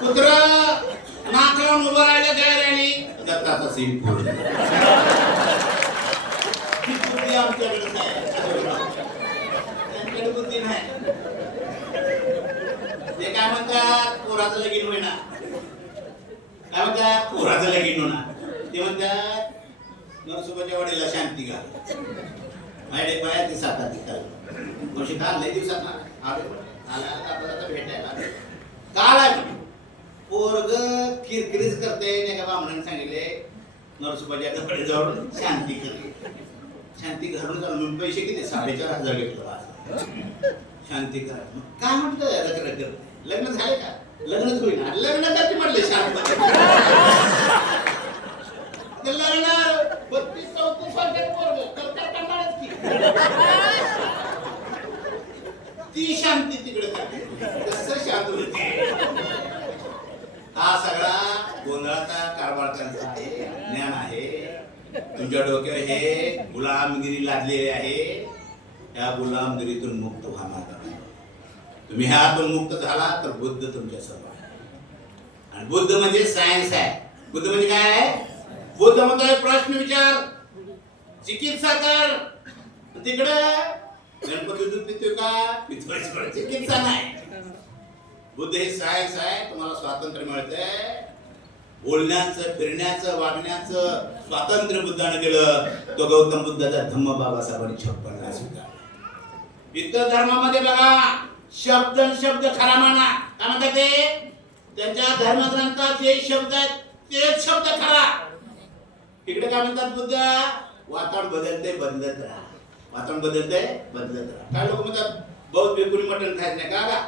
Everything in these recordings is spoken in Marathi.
कुत्र नाक लावून उभं राहिलं तयारी दत्ताचा सीन पूर्ण. बुद्धी आमच्याकडे नाही. त्यांच्याकडे बुद्धी नाही. ते काय म्हणतात? पोराचं लगीन होईना. काय म्हणतात? पोराचं लगीन होणार ते म्हणतात नरसोबाच्या वडीला शांती घाल. मायडे पाया ती सात आधी काल लय दिवसात ना आले आला आता भेटायला. आले. काल आहे किरकिरीच करते नाही का बामणाने सांगितले? नरसोबाच्या कपडे जाऊन शांती कर. शांती घरून जाऊन पैसे किती? साडेचार हजार घेतलं शांती करा. मग काय म्हणतो रख करते लग्न झाले का? लग्नच होईना. लग्न करते म्हटले शांत ते लग्न बत्तीस चौतीस वर्षात करता करणारच की. ती शांती तिकडे करते. कसं शांत होते. हा सगळा गोंधळाचा कारभार त्यांचा आहे ज्ञान आहे. तुमच्या डोक्यावर हे गुलामगिरी लादलेली आहे. या गुलामगिरीतून मुक्त व्हा माझा तुम्ही ह्यातून मुक्त झाला तर बुद्ध तुमच्यासमोर आहे. आणि बुद्ध म्हणजे सायन्स आहे. बुद्ध म्हणजे काय आहे? बुद्ध म्हणतोय प्रश्न विचार. चिकित्सा कर. तिकडं गणपती चिकित्सा नाही. बुद्ध हे सायन्स आहे तुम्हाला स्वातंत्र्य मिळतंय. बोलण्याचं फिरण्याचं वागण्याचं स्वातंत्र्य बुद्धाने दिलं तो गौतम बुद्धाचा धम्म बाबासाहेबांनी छप्पन स्वीकार इतर धर्मामध्ये बघा शब्द आणि शब्द खरा म्हणा काय म्हणतात ते? त्यांच्या धर्मग्रंथात जे शब्द आहेत तेच शब्द खरा. इकडे काय म्हणतात बुद्ध? वातावरण बदलते बदलत राहा. वातावरण बदलते बदलत राहा. काय लोक म्हणतात? बौद्ध भिकुणी मटण खायचं नाही का?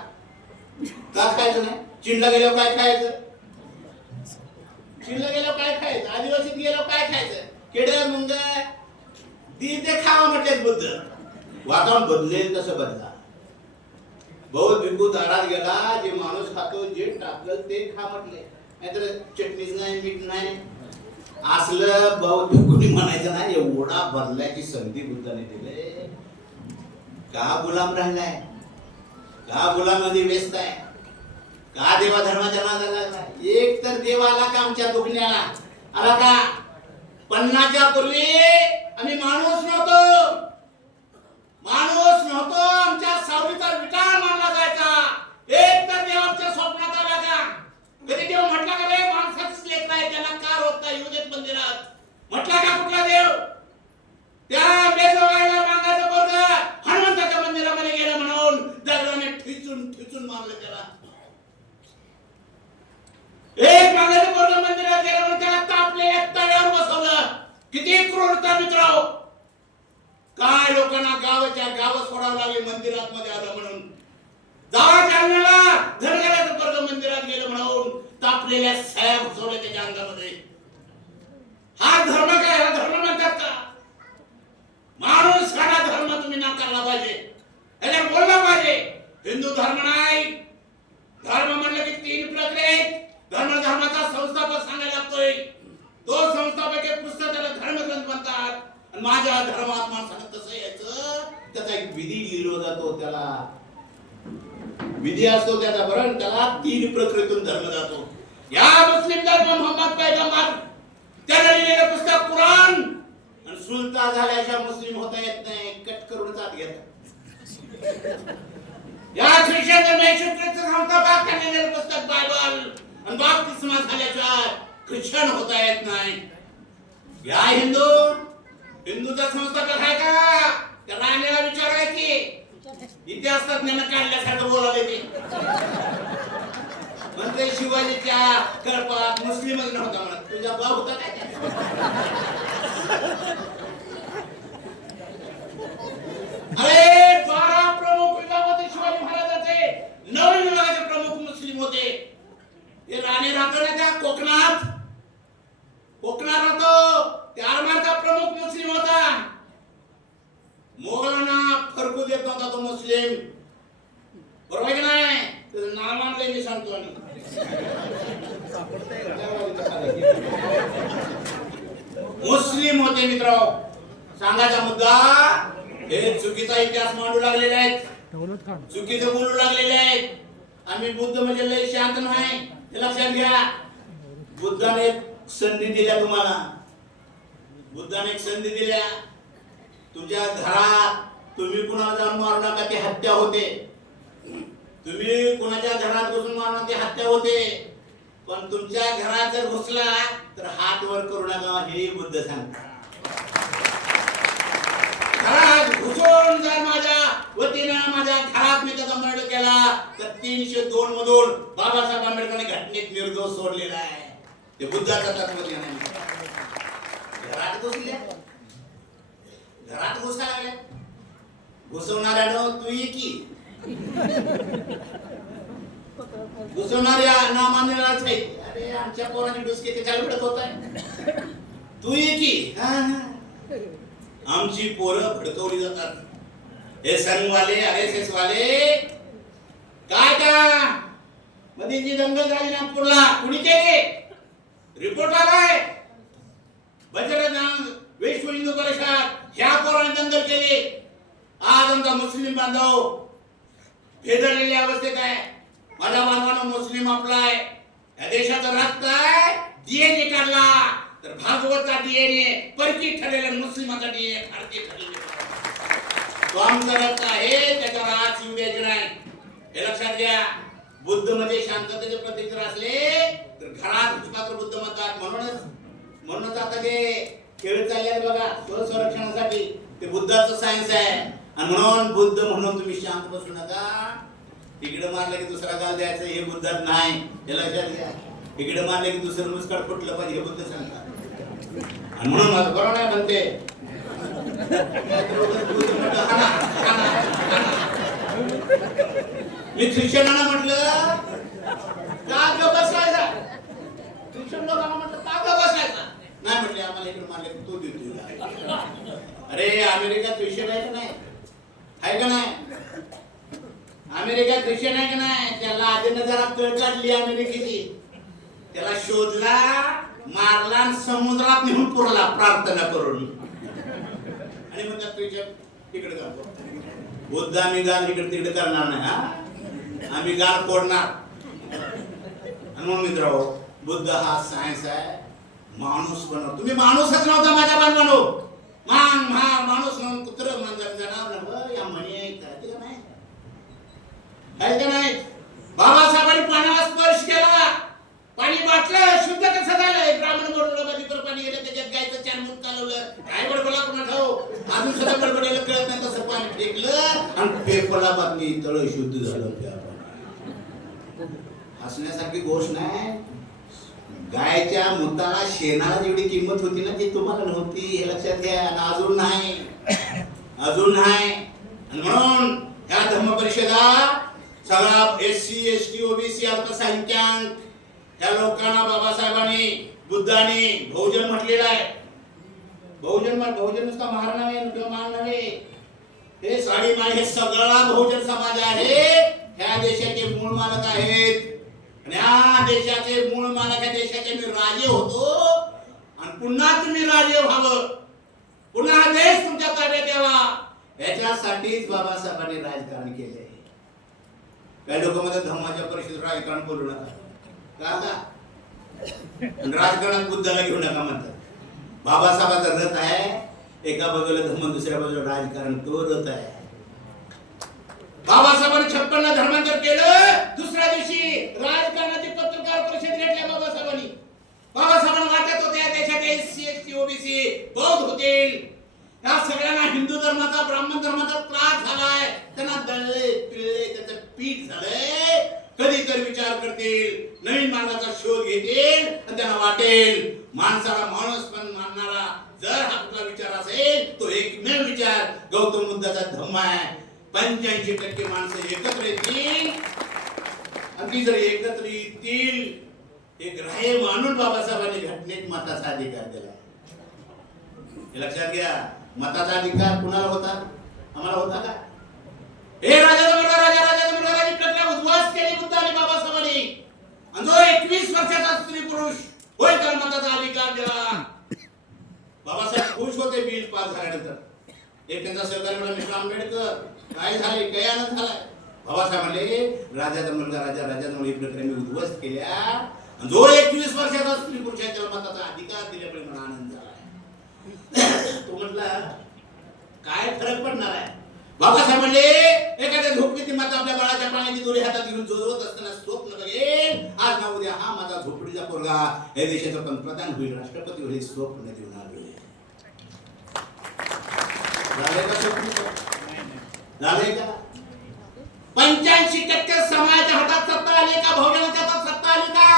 का खायचं नाही. चीनला गेल्यावर काय खायचं? चीनला गेल्यावर काय खायचं? आदिवासीत गेल्यावर काय खायचं? केड मुंग ती ते खावा म्हटलेत बुद्ध. वातावरण बदलेल तसं बदला. बहुत बिंबू दारात गेला जे माणूस खातो जे टाकलं ते खा म्हटले. नाहीतर चटणीच नाही मीठ नाही. असलं बहुत भिक्खूनी म्हणायचं नाही एवढा बदलायची संधी बुद्धाने दिले. का गुलाम राहिलाय? का गुलामध्ये व्यस्त आहे. का देवा धर्माच्या नादाला एक तर देवाला का आमच्या दुखण्याला? आला का पन्नाच्या पूर्वी आम्ही माणूस नव्हतो. माणूस नव्हतो आमच्या सावलीचा विटाळ मानला जायचा. एक तर देव आमच्या स्वप्नात आला का? कधी देव म्हटला का रे माणसाच लेकर आहे त्याला का रोखता येऊ देत मंदिरात म्हटला का कुठला देव त्या बेजोगाईला मागायचं पोरग हनुमंताच्या मंदिरामध्ये गेलं म्हणून दगडाने ठिचून ठिचून मारलं त्याला एक मागायचं पोरग मंदिरात गेलं म्हणून त्याला तापलेल्या तळ्यावर बसवलं किती क्रूरता मित्रांनो काय लोकांना गावाच्या गाव सोडावं लागले मंदिरात मध्ये आलं म्हणून जावा जालन्याला धनगराचं वर्ग मंदिरात गेलं म्हणून तापलेल्या सया घुसवल्या त्याच्या अंगामध्ये हा धर्म काय? हा धर्म म्हणतात का? माणूस हा धर्म तुम्ही नाकारला पाहिजे. याच्यावर बोलला पाहिजे. हिंदू धर्म नाही. धर्म म्हणलं की तीन प्रक्रिया आहेत. धर्म धर्माचा संस्थापक सांगायला लागतोय. तो संस्थापक एक पुस्तक त्याला धर्मग्रंथ म्हणतात. आणि माझ्या धर्मात माणसानं तसं यायचं. त्याचा एक विधी लिहिलो जातो त्याला. विधी असतो त्याचा भरण त्याला तीन प्रक्रियेतून धर्म जातो. या मुस्लिम धर्म मोहम्मद पैगंबर. त्याला लिहिलेलं पुस्तक कुराण. आणि सुलता झाल्याच्या मुस्लिम होता येत नाही. कट करून जात घेत या ख्रिश्चन धर्म येशू ख्रिस्त लिहिलेलं पुस्तक बायबल. आणि बाप किस्मा झाल्याच्या ख्रिश्चन होता येत नाही. या हिंदू हिंदूचा संस्थापक आहे का? त्या राणीला विचारायची. इतिहास तज्ञानं काढल्यासारखं बोलावे ते म्हणते शिवाजीच्या कळपात मुस्लिमच नव्हता म्हणत. तुझा भाऊ होता काय अरे बारा प्रमुख विभागामध्ये शिवाजी महाराजाचे. नऊ विभागाचे प्रमुख मुस्लिम होते. हे राणे राखण्याच्या त्या कोकणात. कोकणात होतो त्या आरमारचा प्रमुख मुस्लिम होता. मोगलांना फरकू देत नव्हता तो मुस्लिम. बरोबर की नाही? त्याचं नाव आणलंय मी सांगतो आणि मुस्लिम होते मित्र सांगायचा मुद्दा हे चुकीचा इतिहास मांडू लागलेले आहेत. चुकीचं बोलू लागलेले आहेत. आम्ही बुद्ध म्हणजे लय शांत नाही. हे लक्षात घ्या. बुद्धाने एक संधी दिल्या तुम्हाला. बुद्धाने एक संधी दिल्या. तुमच्या घरात तुम्ही कुणाला जाऊन मारू नका ती हत्या होते. तुम्ही कुणाच्या घरात घुसून मारणार ती हत्या होते. पण तुमच्या घरात जर घुसला तर हात वर करू नका हे बुद्ध सांगतात. घरात घुसून जर माझ्या वतीनं माझ्या घरात मी त्याचा मर्डर केला तर तीनशे दोन मधून बाबासाहेब आंबेडकरांनी घटनेत निर्दोष सोडलेला आहे. ते बुद्धाचा तत्वज्ञान आहे. घरात घुसल्या घरात घुसा लागल्या. घुसवणाऱ्या तू ये की घुसवणाऱ्या नामान्यालाच आहे अरे आमच्या पोराने डुसके ते काय भडक होत आहे तू ये की. आमची पोरं भडकवली जातात. हे संघवाले आर एस एस वाले काय का? मध्ये जी दंगल झाली नागपूरला कुणी केले? रिपोर्ट आलाय. बजरंग विश्व हिंदू परिषद ह्या पोराने दंगल केली. आज आमचा मुस्लिम बांधव भेदरलेल्या अवस्थेत आहे. मला मानवानं मुस्लिम आपलाय या देशाचं रक्त आहे. डीएनए काढला. तर भागवतचा डीएनए परकी ठरलेला मुस्लिमाचा डीएनए भारतीय ठरलेला तो आमचा रक्त आहे. त्याच्यावर आज येऊ द्यायचे नाही हे लक्षात घ्या. बुद्ध म्हणजे शांततेचे प्रतीक जर असले तर घरात घुसपात्र बुद्ध म्हणतात. म्हणूनच म्हणूनच आता जे खेळ चालले बघा स्वसंरक्षणासाठी ते बुद्धाचं सायन्स आहे. आणि म्हणून बुद्ध म्हणून तुम्ही शांत बसू नका. तिकडे मारलं की दुसरा गाल द्यायचं हे बुद्धात नाही. हे लक्षात घ्या. तिकडे मारलं की दुसरं मुस्काट फुटलं पाहिजे हे बुद्ध सांगतात. आणि म्हणून माझं बरोबर आहे म्हणते. मी ख्रिश्चनांना म्हटलं का ग बसायचा ख्रिश्चन लोकांना म्हटलं का ग बसायचा नाही म्हटले आम्हाला इकडे मारले तो देतो अरे अमेरिका ख्रिश्चन आहे का नाही? आहे का नाही? अमेरिका ख्रिश्चन आहे का नाही? त्याला आधीनं जरा कळ काढली अमेरिकेची. त्याला शोधला मारला आणि समुद्रात नेऊन पुरला प्रार्थना करून. आणि म्हणतात ख्रिश्चन तिकडे जातो बुद्ध आम्ही गाल इकडे तिकडे करणार नाही हा? आम्ही गाल फोडणार. आणि म्हणून मित्र बुद्ध हा सायन्स आहे. माणूस बनव. तुम्ही माणूसच नव्हता माझ्या बांधवानो मान मार माणूस म्हणून कुत्र मांजर जनावर नव्ह या म्हणे आहेत का? ते का नाही आहे का नाही बाबासाहेबांनी पाण्याला स्पर्श केला. पाणी बाटलं शुद्ध कसं झालंय ब्राह्मण बरोबर तर पाणी गेलं त्याच्यात गायचं चार चालवलं कालवलं. काय बडबडला कोणा ठाऊ अजून सुद्धा बडबडायला कळत नाही तसं पाणी फेकलं आणि पेपरला बातमी तळ शुद्ध झालं त्या हसण्यासारखी गोष्ट नाही. गायच्या मुताला शेणाला जेवढी किंमत होती ना ती तुम्हाला नव्हती. हे लक्षात घ्या आणि अजून नाही. अजून नाही. आणि म्हणून या धर्म परिषदा सगळा S C S T OBC अल्पसंख्याक. त्या लोकांना बाबासाहेबांनी बुद्धांनी बहुजन म्हटलेलं आहे. बहुजन बहुजन नुसता महार नव्हे किंवा मान नव्हे. हे साडी माळ हे सगळा बहुजन समाज आहे. ह्या देशाचे मूळ मालक आहेत. आणि ह्या देशाचे मूळ मालक ह्या देशाचे मी राजे होतो. आणि पुन्हा तुम्ही राजे व्हावं. पुन्हा हा देश तुमच्या ताब्यात यावा. याच्यासाठीच बाबासाहेबांनी राजकारण केले काही लोक मध्ये धर्माच्या परिषदेत राजकारण बोलू नका. का राजकारणात बुद्धाला घेऊ नका म्हणतात. बाबासाहेबाचा रथ आहे एका बाजूला धम्म दुसऱ्या बाजूला राजकारण तो रथ आहे. बाबासाहेबांनी छप्पनला धर्मांतर केलं दुसऱ्या दिवशी राजकारणाची पत्रकार परिषद घेतल्या बाबासाहेबांनी. बाबासाहेबांना वाटत होत्या देशात S C S T OBC बौद्ध होतील. या सगळ्यांना हिंदू धर्माचा ब्राह्मण धर्माचा त्रास झालाय. त्यांना दळले पिळले त्याचं पीठ झालंय. कधीतरी विचार करतील नवीन मार्गाचा शोध घेतील आणि त्यांना वाटेल. माणसाला माणूस पण मानणारा जर हा कुठला विचार असेल तो एकमेव विचार गौतम बुद्धाचा धम्म आहे. पंच्याऐंशी टक्के माणसं एकत्र येतील. आणि ती जर एकत्र येतील हे ग्राह्य मानून बाबासाहेबांनी घटनेत मताचा अधिकार दिला. हे लक्षात घ्या. मताचा अधिकार कुणाला होता? आम्हाला होता का? हे राजा मुलगा राजा राजा मुलगा राजा प्रक्रिया उद्ध्वस्त केली बुद्धाने बाबासाहेबांनी आणि जो एकवीस वर्षाचा स्त्री पुरुष होय तर मताचा अधिकार दिला? बाबासाहेब खुश होते बिल पास झाल्यानंतर. एक त्यांचा सहकारी म्हणा मिस्टर आंबेडकर काय झाले कयानं झालाय? बाबासाहेब म्हणले राजाचा मुलगा राजा राजाचा मुलगा ही मी उद्ध्वस्त केल्या. जो एकवीस वर्षाचा स्त्री पुरुषाच्या मताचा अधिकार दिल्यामुळे मला आनंद झाला तो म्हटला काय फरक पडणार आहे? बाबासाहेब म्हणले एखाद्या झोपडीतील माता आपल्या बाळाच्या पाण्याची दोरी हातात घेऊन जोजवत असताना स्वप्न बघेल. आज ना उद्या हा माझा झोपडीचा पोरगा या देशाचा पंतप्रधान होईल राष्ट्रपती होईल स्वप्न देऊन आलोय. झालंय का स्वप्न? झालंय का? पंच्याऐंशी टक्के समाजाच्या हातात सत्ता आली का? बहुजनाच्या हातात सत्ता आली का?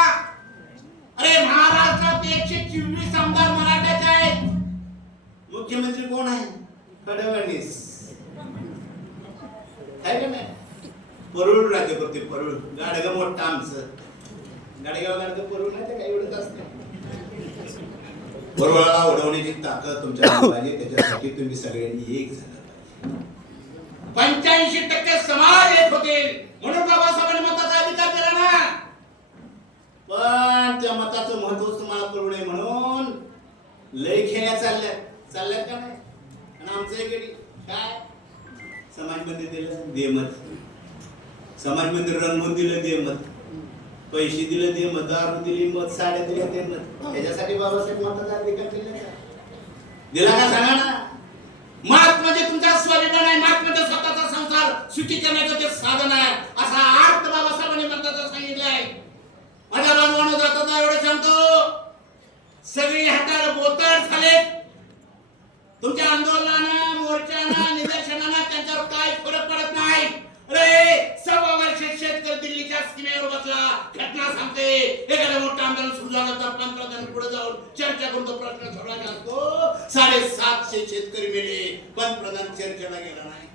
अरे महाराष्ट्रात एकशे चोवीस आमदार मुख्यमंत्री कोण आहे? फडणवीस. आहे का नाही? परुळ राज्य करते परुळ. गाडग मोठं आमचं. गाडगाव गाडग परुळ नाही ते काही एवढंच असते. परुळाला उडवण्याची ताकद तुमच्या पाहिजे त्याच्यासाठी तुम्ही सगळ्यांनी एक झालं पंच्याऐंशी टक्के समाज एक होतील. म्हणून बाबासाहेबांनी मताचा अधिकार दिला ना. पण त्या मताचं महत्त्व तुम्हाला कळू नये म्हणून लय खेळ्या चालल्या चाललंय का नाही? आणि आमचं इकडे काय? समाज मंदिर दिलं दे मत. समाज मंदिर रंगून दिलं दे मत. पैसे दिले दे मत. दारू दिली मत. साड्या दिल्या दे मत. त्याच्यासाठी बाबासाहेब मतदार अधिकार दिला का? दिला का सांगा ना? मात म्हणजे तुमचा स्वाभिमान आहे मात म्हणजे स्वतःचा संसार सुखी करण्याचं ते साधन आहे असा अर्थ बाबासाहेबांनी मताचा सांगितलाय माझ्या बांधवानं जाता एवढं सांगतो. सगळी हाताला बोतळ झालेत. तुमच्या आंदोलनानं मोर्चानं निदर्शनानं त्यांच्यावर काय फरक पडत नाही? अरे सव्वा वर्ष शेतकरी दिल्लीच्या सीमेवर बसला. घटना सांगते. एखादं मोठं आंदोलन सुरू झालं तर पंतप्रधान पुढे जाऊन चर्चा करून तो प्रश्न सोडवायचा असतो. साडेसातशे शेतकरी मेले. पंतप्रधान चर्चेला गेला नाही.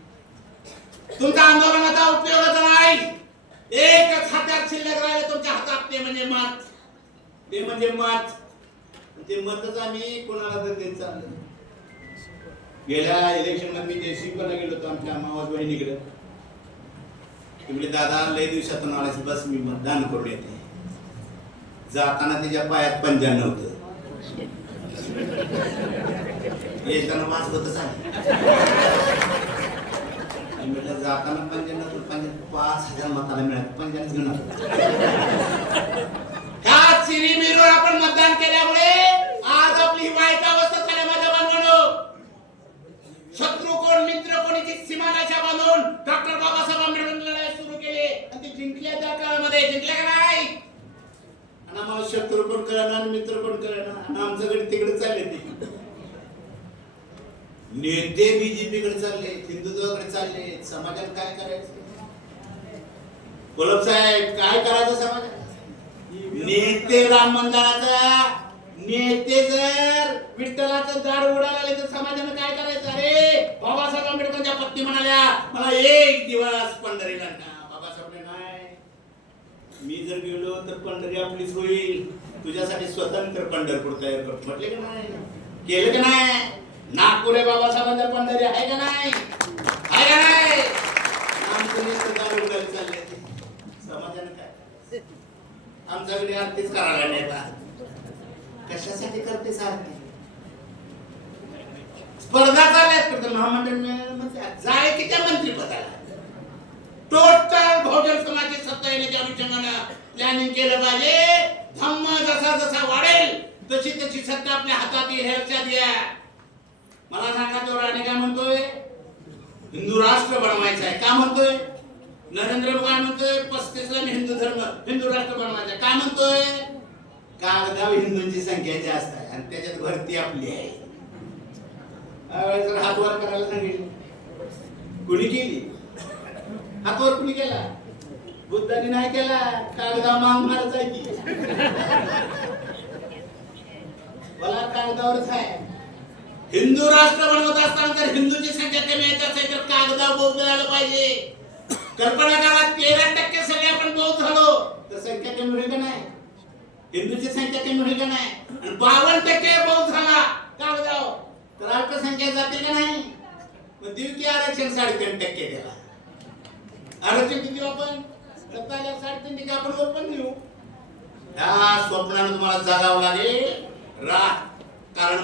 तुमच्या आंदोलनाचा उपयोगाचा नाही. एकच हातात शिल्लक राहिले तुमच्या हातात. ते म्हणजे मत. ते म्हणजे मत. ते मतच आम्ही कोणाला तर देत चाललं गेल्या इलेक्शनमध्ये मी जयसिंगला गेलो होतो आमच्या मावस बहिणीकडे म्हणजे दादा लय दिवसातून आलास बस मी मतदान करून येते. जाताना तिच्या पायात पंजान नव्हतं. येताना वाच होतच म्हटलं जाताना पंजाब नव्हतं पाच हजार मताला मिळालं पंजाबच घेऊन आपण मतदान केल्यामुळे आज आपली ही वाईट अवस्था झाल्या माझ्या बांधवांनो शत्रू कोण मित्र कोणीची बांधून डॉक्टर बाबासाहेब आंबेडकर लढाई सुरू केली. आणि ते जिंकल्या त्या काळामध्ये. जिंकल्या का नाही? आणि आम्हाला शत्रू पण कळणार आणि मित्र पण कळणार आणि आमच्याकडे तिकडे चालले ते. नेते बीजेपी कडे चालले हिंदुत्वाकडे चालले. समाजात काय करायचं? गोलब साहेब काय करायचं समाजात? नेते राम मंदिराचा नेते जर विठ्ठलाचं दार उडाले तर समाजाने काय करायचं? अरे बाबासाहेब आंबेडकरच्या पत्नी म्हणाल्या मला एक दिवस पंढरीला बाबासाहेब नाही. मी जर गेलो तर पंढरी आपलीच होईल. तुझ्यासाठी स्वतंत्र पंढरपूर तयार करतो. म्हटले का नाही? केलं का नाही? नागपूर आहे बाबासाहेबांचा पंढरी आहे का नाही? आहे का नाही? आमचं चाललंय काय आमच्याकडे आरतीच करायला नाही कशासाठी करते सारखी? स्पर्धा चालल्यात कुठं महामंडळ जाय की त्या मंत्रिपदाला. टोटल बहुजन समाजाची सत्ता येण्याच्या अनुषंगानं प्लॅनिंग केलं पाहिजे. धम्म जसा जसा वाढेल तशी तशी सत्ता आपल्या हातात येईल हे लक्षात घ्या मला सांगा तो राणे काय म्हणतोय? हिंदू राष्ट्र बनवायचं आहे. का म्हणतोय? नरेंद्र काय म्हणतोय? पस्तीसला हिंदू धर्म हिंदू राष्ट्र बनवायचं आहे. का म्हणतोय? कागदा हिंदूंची संख्या जास्त आहे आणि त्याच्यात भरती आपली आहे. त्यावेळेस करायला सांगितलं. कुणी केली? हातवर कुणी केला? बुद्धाने नाही केला. कागदा मांग मारत आहे की? मला कागदावरच आहे. हिंदू राष्ट्र बनवत असताना तर हिंदूची संख्या कमी यायची असेल तर कागदा बौद्ध झालं पाहिजे. कल्पना काळात केलं टक्के सगळे आपण बौद्ध झालो तर संख्या कमी होईल का नाही हिंदूची संख्या कमी होईल का नाही? आणि बावन्न टक्के बौद्ध झाला. का कागदाव तर अल्पसंख्या जाते का नाही? मग देऊ की आरक्षण साडेतीन टक्के त्याला आरक्षण किती हो आपण? सत्ता साडेतीन टक्के. आपण पण देऊ. या स्वप्नानं तुम्हाला जागावं लागेल. रा कारण